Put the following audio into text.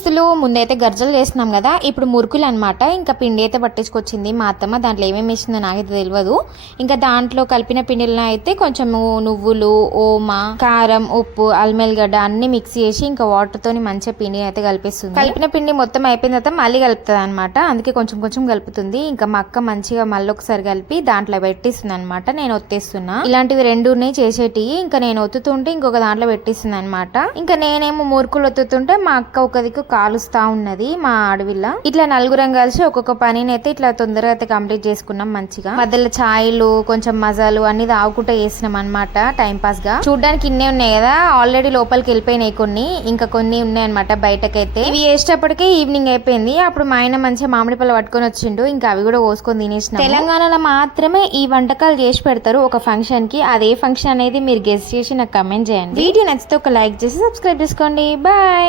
దిస్తులు ముందైతే గర్జలు చేస్తున్నాం కదా, ఇప్పుడు మురుకులు అనమాట. ఇంకా పిండి అయితే పట్టించుకొచ్చింది మా అత్తమ్మ. దాంట్లో ఏమేమి వేసిందో నాకైతే తెలియదు. ఇంకా దాంట్లో కలిపిన పిండిలో అయితే కొంచెము నువ్వులు, ఓమ, కారం, ఉప్పు, అల్మెల్గడ్డ అన్ని మిక్స్ చేసి ఇంకా వాటర్ తోని మంచిగా పిండి అయితే కలిపిస్తుంది. కలిపిన పిండి మొత్తం అయిపోయిన తర్వాత మళ్ళీ కలుపుతుంది అనమాట. అందుకే కొంచెం కొంచెం కలుపుతుంది. ఇంకా మా అక్క మంచిగా మళ్ళీ ఒకసారి కలిపి దాంట్లో పెట్టిస్తుంది అనమాట. నేను ఒత్తేస్తున్నా. ఇలాంటివి రెండు ఉన్నాయి చేసేటి. ఇంకా నేను ఒత్తుతుంటే ఇంకొక దాంట్లో పెట్టిస్తుంది అనమాట. ఇంకా నేనేమో మురుకులు ఒత్తుతుంటే మా అక్క ఒక దిక్కు కాలుస్తా ఉన్నది మా అడవిలో. ఇట్లా నలుగురం కలిసి ఒక్కొక్క పనిని అయితే ఇట్లా తొందరగా అయితే కంప్లీట్ చేసుకున్నాం మంచిగా. మధ్యలో ఛాయలు, కొంచెం మజాలు అన్ని తాగుకుంటా చేసినాం అనమాట టైం పాస్ గా. చూడడానికి ఇన్నే ఉన్నాయి కదా, ఆల్రెడీ లోపలికి వెళ్ళిపోయినాయి కొన్ని, ఇంకా కొన్ని ఉన్నాయి అనమాట బయటకైతే. ఇవి వేసేటప్పటికే ఈవినింగ్ అయిపోయింది. అప్పుడు మా ఆయన మంచిగా మామిడి పళ్ళు పట్టుకొని వచ్చిండు. ఇంకా అవి కూడా కోసుకొని తినేసినాం. తెలంగాణలో మాత్రమే ఈ వంటకాలు చేసి పెడతారు ఒక ఫంక్షన్ కి. అదే ఫంక్షన్ అనేది మీరు గెస్ చేసి నాకు కమెంట్ చేయండి. వీడియో నచ్చితే ఒక లైక్ చేసి సబ్స్క్రైబ్ చేసుకోండి. బాయ్.